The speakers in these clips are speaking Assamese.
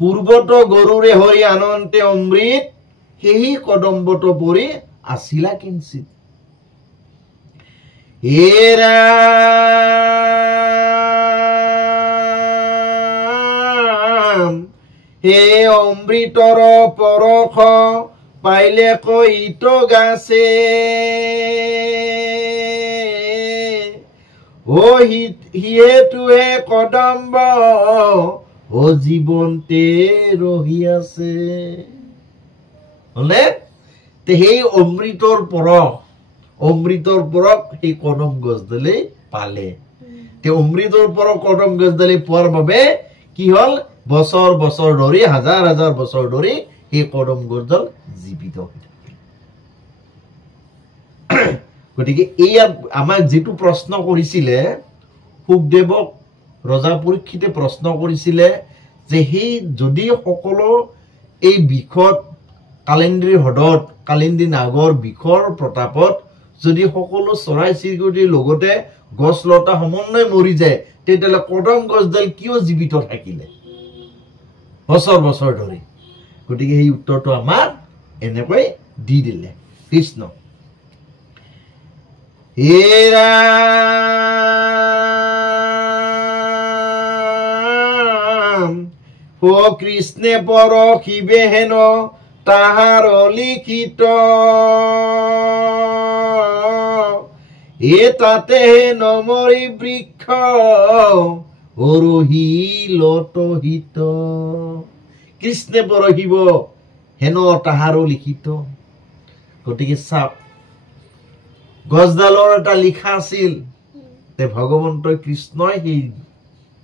পূৰ্বত গৰুৰে হৰি আনন্তে অমৃত সেই কদম্বত পৰি আছিলা কিঞ্চিত হেৰা হে অমৃতৰ পৰশ পাইলে কৈত গাছে ও হিয়েতুহে কদম্ব ও জীৱন্তে ৰহি আছে হলে সেই অমৃতৰ পৰশ সেই কদম গছডালে পালে তে অমৃতৰ পৰশ কদম গছডালে পোৱাৰ বাবে কি হল বছৰ বছৰ ধৰি হাজাৰ হাজাৰ বছৰ ধৰি এই কদম গছডাল জীৱিত হৈ থাকিল গতিকে এই আমাক যেটো প্ৰশ্ন কৰিছিলে সুখদেৱক ৰজা পৰীক্ষিতে প্ৰশ্ন কৰিছিলে যে হি যদি সকলো এই বিখত কালিন্দী হ্ৰদত কালিন্দী নাগৰ বিখৰ প্ৰতাপত যদি সকলো চৰাই চিৰিকটিৰ লগতে গছ লতা সমন্বয় মৰি যায় তেতিয়ালে কদম গছডাল কিয় জীৱিত থাকিলে বছৰ বছৰ ধৰি গতিকে এই উত্তৰটো আমাৰ এনেকৈ দি দিলে কৃষ্ণ হেৰা ও কৃষ্ণে পৰশিবে হেন তাহাৰ লিখিত এ তাতে নমৰি বৃক্ষ অৰহি লতহিত কৃষ্ণে পৰশিব হেন তাহাৰো লিখিত গতিকে চাওক গছডালৰ এটা লিখা আছিল তে ভগৱন্ত কৃষ্ণই সেই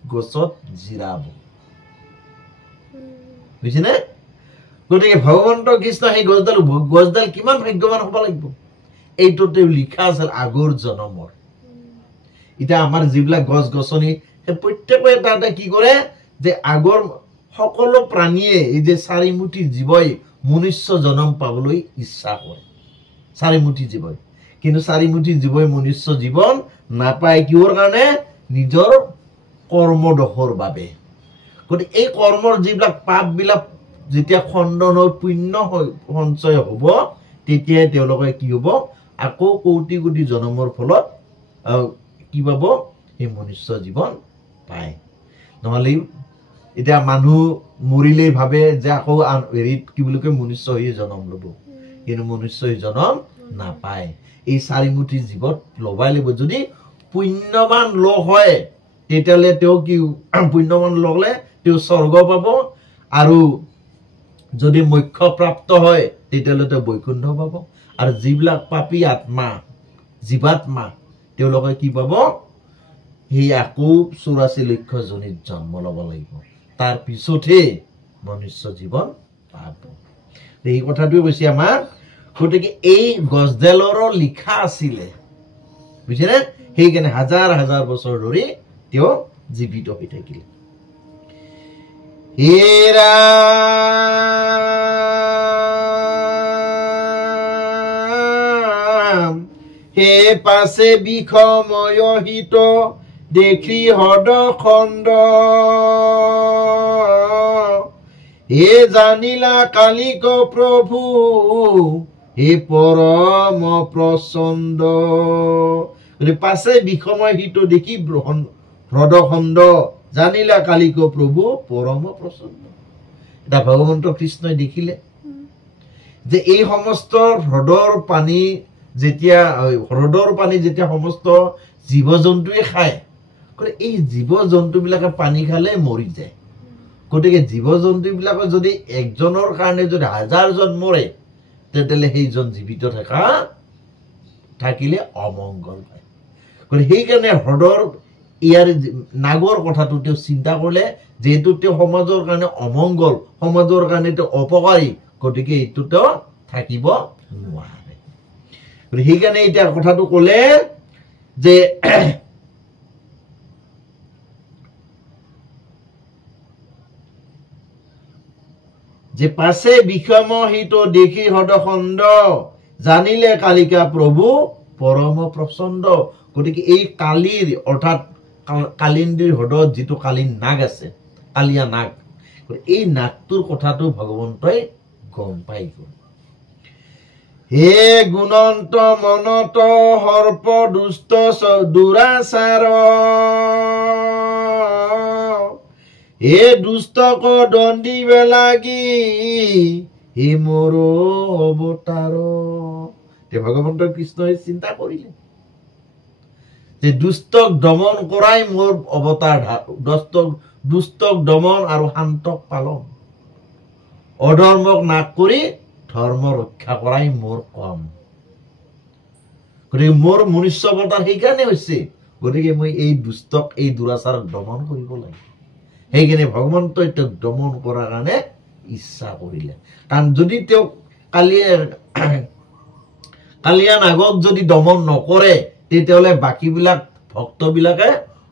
গছত জিৰাব বুজিনে গতিকে ভগৱন্ত কৃষ্ণ সেই গছডাল কিমান ভাগ্যৱান হ'ব লাগিব এইটোতে লিখা আছিল আগৰ জনমৰ এটা আমাৰ যিবিলাক গছ গছনি প্ৰত্যেকটো এটা কি কৰে যে আগৰ সকলো প্ৰাণীয়ে এই যে চাৰিমুঠি জীৱই মনুষ্য জন্ম পাবলৈ ইচ্ছা কৰে চাৰিমুঠি জীৱই কিন্তু চাৰিমুঠি জীৱই মনুষ্য জীৱন নাপায় কিহৰ কাৰণে নিজৰ কৰ্মদোষৰ বাবে গতিকে এই কৰ্মৰ যিবিলাক পাপবিলাক যেতিয়া খণ্ডন হৈ পুণ্য সঞ্চয় হ'ব তেতিয়া তেওঁলোকে কি হ'ব আকৌ কোটি কোটি জন্মৰ ফলত কি পাব এই মনুষ্য জীৱন পায় নহলে এতিয়া মানুহ মৰিলেই ভাবে যে আকৌ হেৰিত কি বুলি কয় মনুষ্য হৈ জন্ম ল'ব কিন্তু মনুষ্য হৈ জন্ম নাপায় এই চাৰিমুঠি জীৱত লবাই লাগিব যদি পুণ্যৱান লোক হয় তেতিয়ালে তেওঁ কি পুণ্যৱান লগলে তেওঁ স্বৰ্গ পাব আৰু যদি মোক্ষ প্ৰাপ্ত হয় তেতিয়ালে তেওঁ বৈকুণ্ঠ পাব আৰু যিবিলাক পাপী আত্মা জীৱাত্মা তেওঁলোকে কি পাব সেই আকৌ 84 লক্ষ জনিত জন্ম ল'ব লাগিব তাৰ পিছতহে মনুষ্য জীৱন পাব এই কথাটোৱে কৈছে আমাৰ গতিকে এই গছডালৰো লিখা আছিলে বুজিলে সেইকাৰণে হাজাৰ হাজাৰ বছৰ ধৰি তেওঁ জীৱিত হৈ থাকিলে হেৰা হে পাছে বিষময় হিত দেখি হদ খণ্ড হে জানিলা কালিক প্ৰভু হে পৰম প্ৰচণ্ড পাছে বিষময় হিত দেখি হ্ৰদ খণ্ড জানিলা কালিক প্ৰভু পৰম প্ৰচণ্ড এটা ভগৱন্ত কৃষ্ণই দেখিলে যে এই সমস্ত হ্ৰদৰ পানী যেতিয়া সমস্ত জীৱ জন্তুৱে খায় এই জীৱ জন্তুবিলাকে পানী খালে মৰি যায় গতিকে জীৱ জন্তুবিলাকৰ যদি একজনৰ কাৰণে যদি হাজাৰজন মৰে তেতিয়ালে সেইজন জীৱিত থাকিলে অমংগল হয় গতিকে সেইকাৰণে হ্ৰদৰ ইয়াৰ নাগৰ কথাটো তেওঁ চিন্তা কৰিলে যেহেতু তেওঁ সমাজৰ কাৰণে অমংগল সমাজৰ কাৰণে তেওঁ অপকাৰী গতিকে এইটো তেওঁ থাকিব নোৱাৰে গতিকে সেইকাৰণে এতিয়া কথাটো ক'লে যে যে পাছে বিষম হিত দেখি হদ খণ্ড জানিলে কালিকা প্ৰভু পৰম প্ৰচণ্ড গতিকে এই কালিৰ অৰ্থাৎ কালিন্দীৰ হ্ৰদত যিটো কালীন নাগ আছে কালিয়া নাগ এই নাকটোৰ কথাটো ভগৱন্তই গম পাই গ'ল। হে গুণন্ত মনত সৰ্প দুষ্ট দুৰাচাৰ, হে দুষ্টক দণ্ডিব লাগি হে মোৰ অৱতাৰ। ভগৱন্ত কৃষ্ণই চিন্তা কৰিলে যে দুষ্টক দমন কৰাই মোৰ অৱতাৰ, দুষ্টক দমন আৰু শান্তক পালন, অধৰ্মক নাশ কৰি ধৰ্ম ৰক্ষা কৰাই মোৰ কাম। গতিকে মোৰ মনুষ্য অৱতাৰ সেইকাৰণে হৈছে, গতিকে মই এই দুষ্টক এই দুৰাচাৰক দমন কৰিব লাগে। সেইকাৰণে ভগৱন্তই তেওঁক দমন কৰাৰ কাৰণে ইচ্ছা কৰিলে। কাৰণ যদি তেওঁক কালিয়া নাগক যদি দমন নকৰে, তেতিয়াহ'লে বাকীবিলাক ভক্তবিলাকে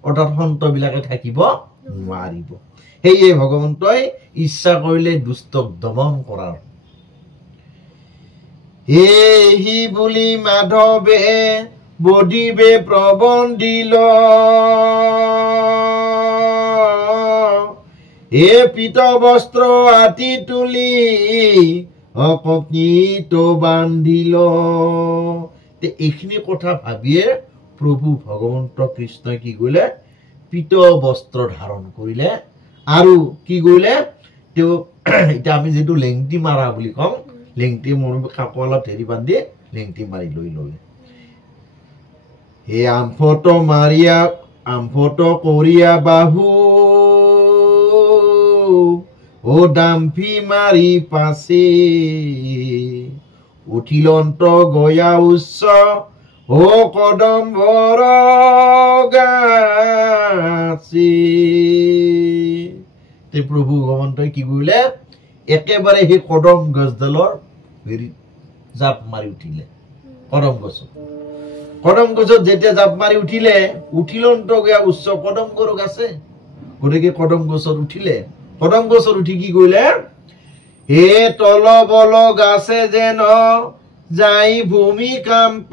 অৰ্থাৎ সন্তবিলাকে থাকিব নোৱাৰিব। সেয়ে ভগৱন্তই ইচ্ছা কৰিলে দুষ্টক দমন কৰাৰ। এই বুলি মাধৱে বদিবে প্ৰবন্ধিল, এ পীত বস্ত্ৰ আতি তুলি অপকৃত বান্ধিল। এইখিনি কথা ভাবিয়ে প্ৰভু ভগৱন্ত কৃষ্ণই কি কৰিলে, পীত বস্ত্ৰ ধাৰণ কৰিলে আৰু কি কৰিলে, তেওঁ এতিয়া আমি যিটো লেংটি মাৰা বুলি কওঁ, লেংটি মোৰ কাপোৰ অলপ ধেৰি বান্ধি লেংটি মাৰি লৈ ললে। সেই আম্ফত কৰিয়া বাহু ও ডাম্ফি মাৰি পাছে, উঠিলন্ত গয়া উচ্চ ও কদম্বৰ গাছে। প্ৰভু ভগৱন্তই কি কৰিলে, একেবাৰে সেই কদম গছডালৰ হেৰিত জাপ মাৰি উঠিলে। কদম গছত যেতিয়া জাপ মাৰি উঠিলে, উঠিলন্ত গয়া উচ্চ কদম গছ আছে, গতিকে কদম গছত উঠিলে। কদম গছত উঠি কি কৰিলে, হে তল বল গাছে যেন যাই ভূমিকম্প,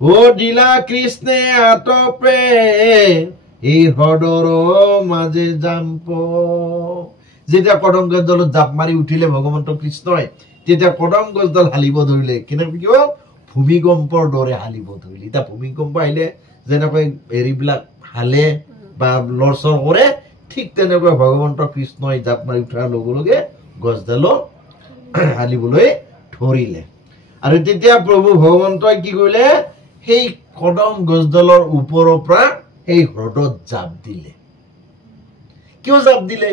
ও দিলা কৃষ্ণে আতপে এই হ্ৰদৰ মাজে জাম্প। যেতিয়া কদম গছডালত জাপ মাৰি উঠিলে ভগৱন্ত কৃষ্ণই, তেতিয়া কদম গছডাল হালিব ধৰিলে। কেনেকৈ কি হ'ল, ভূমিকম্পৰ দৰে হালিব ধৰিলে। এতিয়া ভূমিকম্প আহিলে যেনেকৈ হেৰিবিলাক হালে বা লৰচৰ কৰে, ঠিক তেনেকৈ ভগৱন্ত কৃষ্ণই জাপ মাৰি উঠাৰ লগে লগে গছডালো হালিবলৈ ধৰিলে। আৰু তেতিয়া প্ৰভু ভগৱন্তই কি কৰিলে, সেই কদম গছডালৰ ওপৰৰ পৰা সেই হ্ৰদত জাপ দিলে। কিয় জাপ দিলে?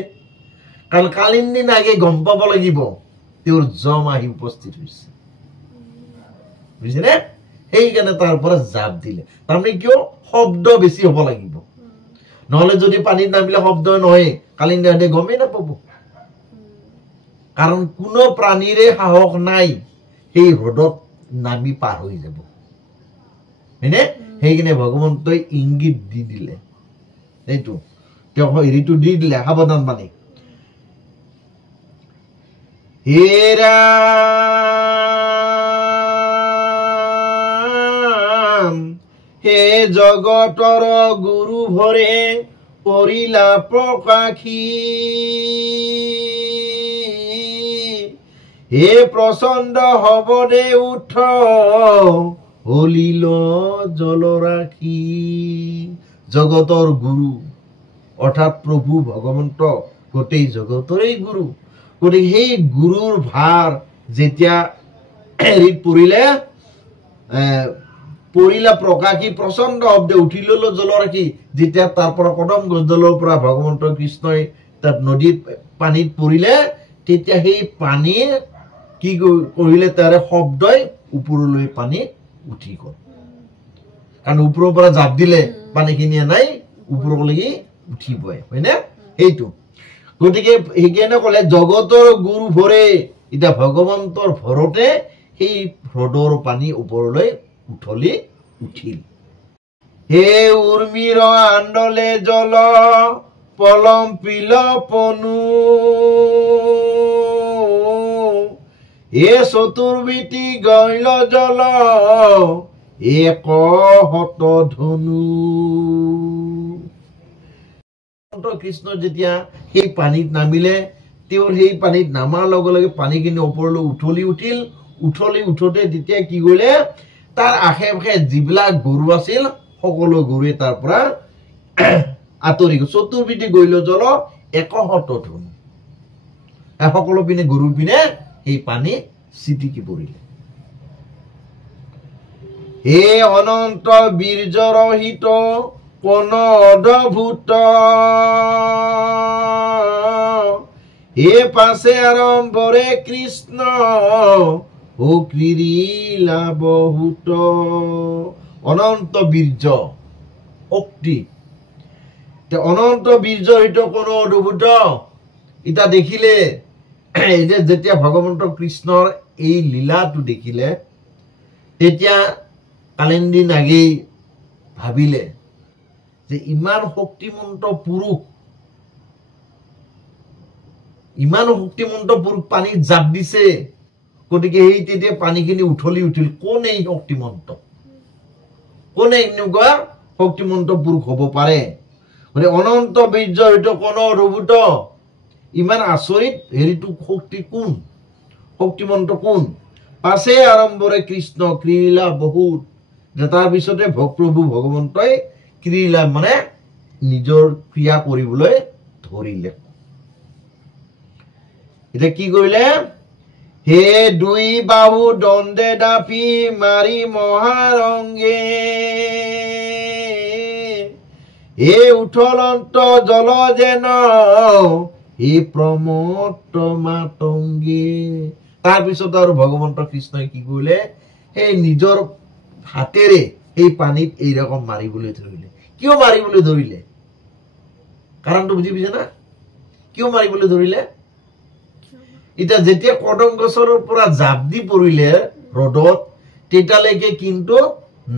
কাৰণ কালিন্দিন আগে গম পাব লাগিব তেওঁৰ জম আহি উপস্থিত হৈছে, বুজিছেনে? সেইকাৰণে তাৰ পৰা জাপ দিলে। তাৰমানে কিয়, শব্দ বেছি হব লাগিব, নহলে যদি পানীত নামিলে শব্দ নহয়, কালিন্দিন গমেই নাপাব। কাৰণ কোনো প্ৰাণীৰে সাহস নাই সেই হ্ৰদত নামি পাৰ হৈ যাব, হয়নে? সেইকাৰণে ভগৱন্তই ইংগিত দি দিলে, এইটো তেওঁ হেৰিটো দি দিলে, সাৱধান মানে। হেৰা হে জগতৰ গুৰু ভৰে পৰিলা প্ৰকাশী, হে প্ৰচণ্ড হব দে উঠ হলিল জলৰাশি। জগতৰ গুৰু অৰ্থাৎ প্ৰভু ভগৱন্ত গোটেই জগতৰে গুৰু। গতিকে সেই গুৰুৰ ভাৰ যেতিয়া হেৰিত পৰিলা প্ৰকাশী, প্ৰচণ্ড শব্দে উঠি ললো জলৰাশি। যেতিয়া তাৰ পৰা কদম গছডালৰ পৰা ভগৱন্ত কৃষ্ণই তাত নদীত পানীত পৰিলে, তেতিয়া সেই পানী কি কৰিলে, তাৰে শব্দই ওপৰলৈ পানী উঠি গল। কাৰণ ওপৰৰ পৰা জাপ দিলে পানীখিনি নাই, ওপৰলৈকে উঠিবই, হয়নে? সেইটো গতিকে সেইকাৰণে কলে জগতৰ গুৰু ভৰে। এতিয়া ভগৱন্তৰ ভৰতে সেই হ্ৰদৰ পানী ওপৰলৈ উঠলি উঠিল। হে উৰ্মিৰ আন্দলে জল পলম পিল পনু, এ চতুৰ্বিতি গৈল জল এক হত ধনু। কৃষ্ণ যেতিয়া সেই পানীত নামিলে তেওঁৰ সেই পানীত নামাৰ লগে লগে পানীখিনি ওপৰলৈ উঠলি উঠোতে তেতিয়া কি কৰিলে তাৰ আশে পাশে যিবিলাক গৰু আছিল সকলো গৰুৱে তাৰ পৰা আঁতৰি গ'ল চতুৰ্পিঠে গৈল জল একহত ধন সকলো পিনে গৰু পিনে এই পানী চিটিকি পৰিলে হে অনন্ত বীৰ্যৰহিত কোন অদ্ভুত হে পাছে আৰম্ভৰে কৃষ্ণ ও ক্ৰীড়া বহুত অনন্ত বীৰ্য শক্তি অনন্ত বীৰ্যৰহিত কোন অদ্ভুত ইটা দেখিলে যেতিয়া ভগৱন্ত কৃষ্ণৰ এই লীলাটো দেখিলে তেতিয়া কালিন্দী নাগেই ভাবিলে যে ইমান শক্তিমন্ত পুৰুষ পানীত জাপ দিছে গতিকে সেই তেতিয়া পানীখিনি উঠলি উঠিল কোন এই শক্তিমন্ত কোন এনেকুৱা শক্তিমন্ত পুৰুষ হ'ব পাৰে মানে অনন্ত বীৰ্যৰহিত কোন অদ্ভুত ইমান আচৰিত হেৰিটো শক্তিমন্ত কোন পাছে আৰম্ভৰে কৃষ্ণ ক্ৰীড়া বহুত তাৰ পিছতে প্ৰভু ভগৱন্তই ক্ৰীড়া মানে নিজৰ ক্ৰিয়া কৰিবলৈ ধৰিলে এটা কি কৰিলে হে দুই বাহু দণ্ডে দাপি মাৰি মহাৰংগে হে উঠলন্ত জল যেন হে প্ৰমত্ত মাতংগে তাৰপিছত আৰু ভগৱন্ত কৃষ্ণই কি কৰিলে সেই নিজৰ হাতেৰে এই পানীত এইৰকম মাৰিবলৈ ধৰিলে কিয় মাৰিবলৈ ধৰিলে কাৰণটো বুজি পাইছে না কিয় মাৰিবলৈ ধৰিলে এটা যেতিয়া কদম গছৰ পৰা জাপ দি পৰিলে ৰদত তেতিয়ালৈকে কিন্তু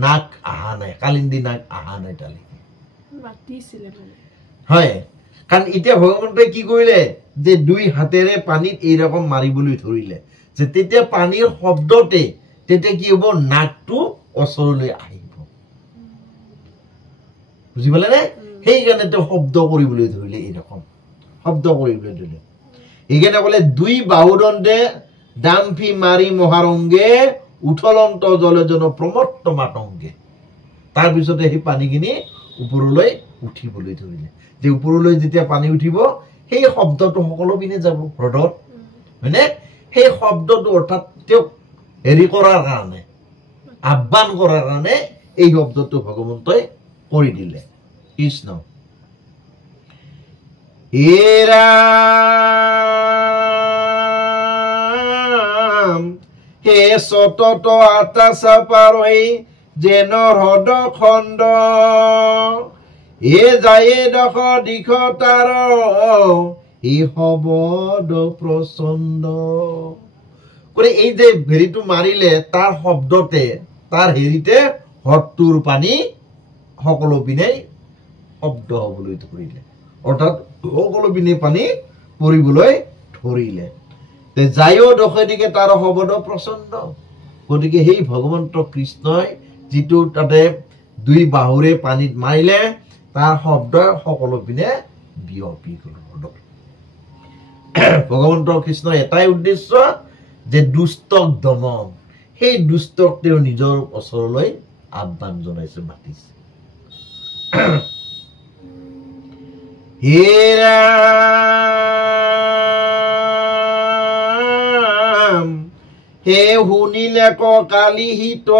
নাক আহা নাই কালিন্দী নাক আহা নাই তালৈকে হয় কাৰণ এতিয়া ভগৱন্তই কি কৰিলে যে দুই হাতেৰে পানীত এইৰকম মাৰিবলৈ ধৰিলে যে তেতিয়া পানীৰ শব্দতে তেতিয়া কি হ'ব নাকটো ওচৰলৈ আহিব বুজি পালে নে সেইকাৰণে তেওঁ শব্দ কৰিবলৈ ধৰিলে এইৰকম শব্দ কৰিবলৈ ধৰিলে এইকাৰণে ক'লে দুই বাহুদণ্ডে দাম্ফি মাৰি মহাৰংগে উঠলন্ত জলজন প্ৰমত্ত মাতংগে তাৰপিছতে সেই পানীখিনি ওপৰলৈ উঠিবলৈ ধৰিলে যে ওপৰলৈ যেতিয়া পানী উঠিব সেই শব্দটো সকলো পিনে যাব হ্ৰদত হয়নে সেই শব্দটো অৰ্থাৎ তেওঁক হেৰি কৰাৰ কাৰণে আহ্বান কৰাৰ কাৰণে এই শব্দটো ভগৱন্তই কৰি দিলে কৃষ্ণ হে সতত আতাসা পাৰৈ যেন হ্ৰদ খণ্ড এ যায় দশ দিশ তাৰ ই শব্দ প্ৰচণ্ড কৰি এই যে হেৰিটো মাৰিলে তাৰ শব্দতে তাৰ হেৰিতে হ্ৰদটোৰ পানী সকলো পিনে শব্দ হ'বলৈ ধৰিলে অৰ্থাৎ সকলো পিনে পানী পৰিবলৈ ধৰিলে যায়ও দশে দিকে তাৰ শব্দ প্ৰচণ্ড গতিকে সেই ভগৱন্ত কৃষ্ণই যিটো তাতে দুই বাহুৰে পানীত মাৰিলে তাৰ শব্দ সকলো পিনে বিয়পি গ'ল ভগৱন্ত কৃষ্ণৰ এটাই উদ্দেশ্য যে দুষ্টক দমন সেই দুষ্টক তেওঁ নিজৰ ওচৰলৈ আহ্বান জনাইছে মাতিছে হে ৰাম হে শুনিলে কালি হিত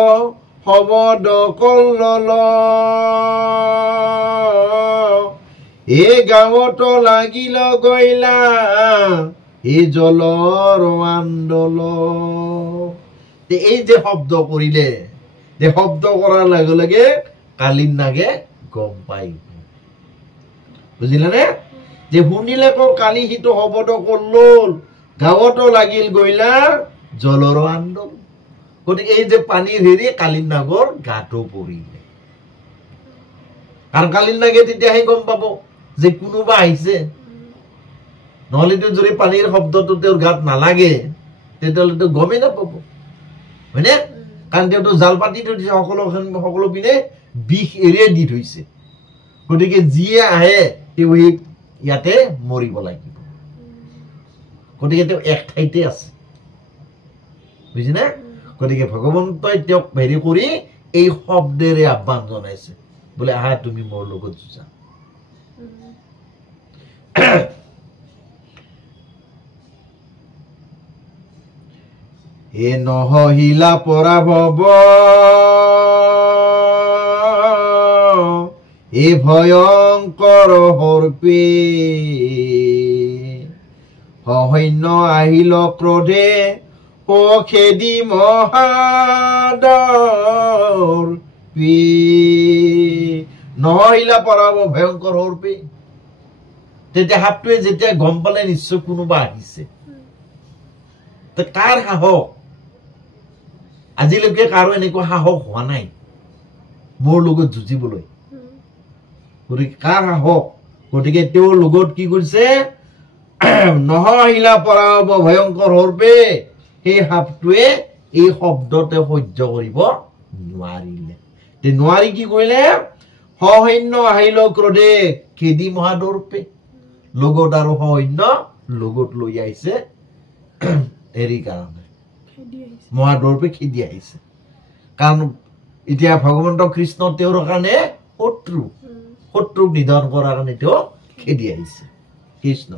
শব্দ কল্লল এ গাঁৱত লাগিল গইলা এই জলৰ আন্দোল এই যে শব্দ কৰিলে যে শব্দ কৰাৰ লগে লগে কালিন নাগে গম পাই বুজিলে নে যে শুনিলে কালি হিটো শব্দ কল্লল গাঁৱত লাগিল গইলা জলৰ আন্দোল গতিকে এই যে পানীৰ হেৰি কালিন নাগৰ গাটো পৰিলে কাৰণ কালিন নাগে তেতিয়াহে গম পাব যে কোনোবা আহিছে নহলেতো যদি পানীৰ শব্দটো তেওঁৰ গাত নালাগে তেতিয়াহ'লেতো গমেই নাপাব হয়নে কাৰণ তেওঁতো জাল পাতি থৈ দিছে সকলো পিনে বিষ এৰিয়ে দি থৈছে গতিকে যিয়ে আহে তেওঁ সেই ইয়াতে মৰিব লাগিব গতিকে তেওঁ এক ঠাইতে আছে বুজিনে গতিকে ভগৱন্তই তেওঁক হেৰি কৰি এই শব্দেৰে আহ্বান জনাইছে বোলে আহা তুমি মোৰ লগত যুঁজা এ নহহিলা পৰাভৱ এ ভয়ংকৰ হৰ্পে সৈন্য আহিল ক্ৰোধে ও খেদি মহাদৰ পি নহহিলা পৰাভৱ ভয়ংকৰ হৰ্পে তেতিয়া সাপটোৱে যেতিয়া গম পালে নিশ্চয় কোনোবা আহিছে কাৰ সাহস আজিলৈকে কাৰো এনেকুৱা সাহস হোৱা নাই মোৰ লগত যুঁজিবলৈ গতিকে কাৰ সাহস গতিকে তেওঁৰ লগত কি কৰিছে নহহিলা পৰাভৱ ভয়ংকৰ হৰ্পে সেই সাপটোৱে এই শব্দতে সহ্য কৰিব নোৱাৰিলে তে নোৱাৰি কি কৰিলে সৈন্য আহিল ক্ৰোধে খেদি মহাদৰ্পে লগত আৰু সৈন্য লগত লৈ আহিছে হেৰি কাৰণে মহাদৰ্পে খেদি আহিছে কাৰণ এতিয়া ভগৱন্ত কৃষ্ণ তেওঁৰ কাৰণে শত্ৰুক নিধন কৰাৰ কাৰণে তেওঁ খেদি আহিছে কৃষ্ণ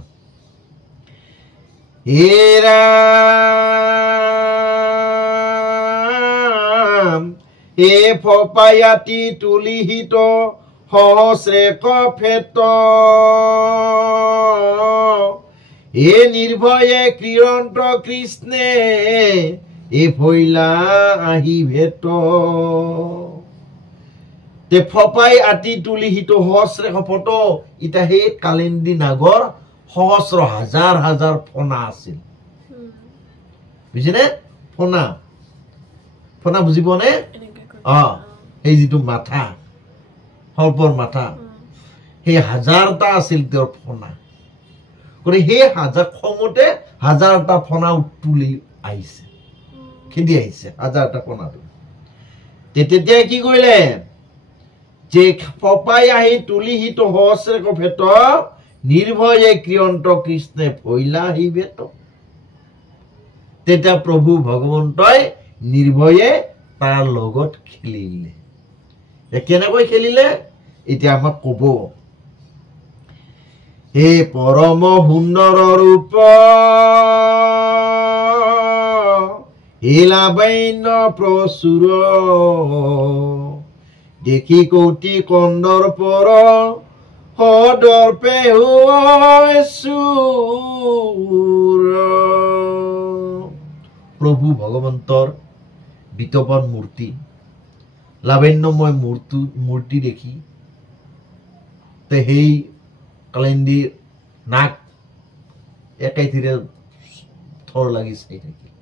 এ ফপায়াতি তুলিহিত সহস্ৰে কফেত এ নিৰ্ভয়ে ক্ৰীড়ন্ত কৃষ্ণে এ ভৈলা আহি ভেট তে ফপাই আতি তুলিহিত সহস্ৰে কফত ইটা সেই কালিন্দী নাগৰ সহস্ৰ হাজাৰ হাজাৰ ফনা আছিল বুজিনে ফনা ফনা বুজিব নে এই যিটো মাথা সৰ্পৰ মাথা সেই হাজাৰটা আছিল তেওঁৰ ফনা গতিকে সেই হাজাৰ খঙতে হাজাৰটা ফনা তুলি আহিছে খেদি আহিছে হাজাৰটা ফনা তেতিয়া কি কৰিলে যে ফপাই আহি তুলিহিত সহস্ৰে কফেত নিৰ্ভয়ে ক্ৰীড়ন্ত কৃষ্ণে ভৈলা আহি ভেট তেতিয়া প্ৰভু ভগৱন্তই নিৰ্ভয়ে তাৰ লগত খেলিলে কেনেকৈ খেলিলে এতিয়া আমাক কব হে পৰম সুন্দৰ ৰূপ হে লাবণ্য প্ৰচুৰ দেখি কৌটি কন্দৰ্পৰ সদৰ্পে প্ৰভু ভগৱন্তৰ বিতপন মূৰ্তি লাবণ্যময় মূৰ্তি দেখি সেই কালিন্দীৰ নাক একেথিৰে থৰ লাগি চাই থাকিল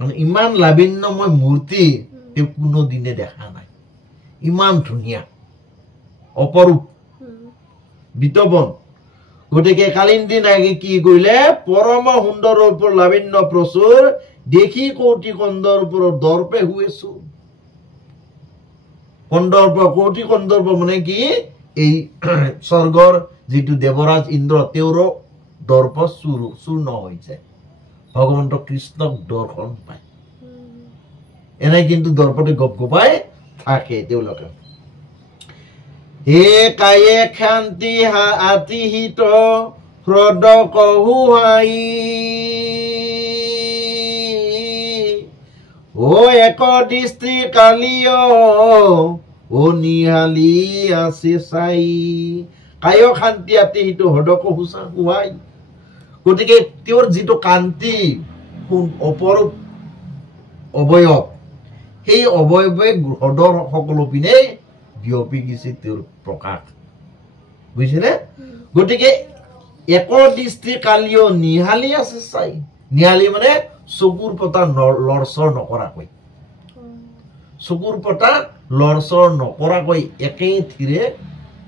মানে ইমান লাবণ্যময় মূৰ্তি তেওঁ কোনো দিনে দেখা নাই ইমান ধুনীয়া অপৰূপ বিতপন গতিকে কালিন্দী নাগে কি কৰিলে পৰম সুন্দৰ ওপৰ লাবণ্য প্ৰচুৰ দেখি কৌটি কন্দৰ্পৰ দৰ্পে হুৱেছো কন্দৰ্প কৌটি কন্দৰ্প মানে কি এই স্বৰ্গৰ যিটো দেৱৰাজ ইন্দ্ৰ তেওঁৰো দৰ্প চূৰ্ণ হৈ যায় ভগৱন্ত কৃষ্ণক দৰ্শন পায় এনে কিন্তু দৰ্পতে গপগপাই থাকে তেওঁলোকে হে কায়ে শান্তি আতিহিত হ্ৰদ কহুহাই ও এক দৃষ্টি কালিয় ও নিহালি আছে চাই কায় শান্তি আতিহিত হ্ৰদ কহুহাই গতিকে তেওঁৰ যিটো কান্তি অপৰূপ অৱয়ব সেই অৱয়ৱে হ্ৰদৰ সকলো পিনে বিয়পি গৈছে তেওঁৰ প্ৰকাশ বুজিছেনে গতিকে এক দৃষ্টি কালিও নিহালি আছে চাই নিহালি মানে চকুৰ পতা লৰচৰ নকৰাকৈ চকুৰ পতা লৰচৰ নকৰাকৈ একে থিৰে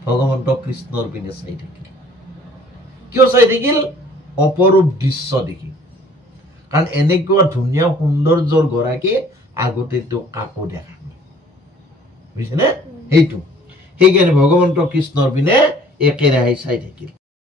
ভগৱন্ত কৃষ্ণৰ পিনে চাই থাকিল কিয় চাই থাকিল অপৰূপ দৃশ্য দেখি কাৰণ এনেকুৱা ধুনীয়া সৌন্দৰ্যৰ গৰাকী আগতে তেওঁ কাকো দেখা নাই বুজিছেনে সেইটো সেইকাৰণে ভগৱন্ত কৃষ্ণৰ পিনে একেৰাহে চাই থাকিল।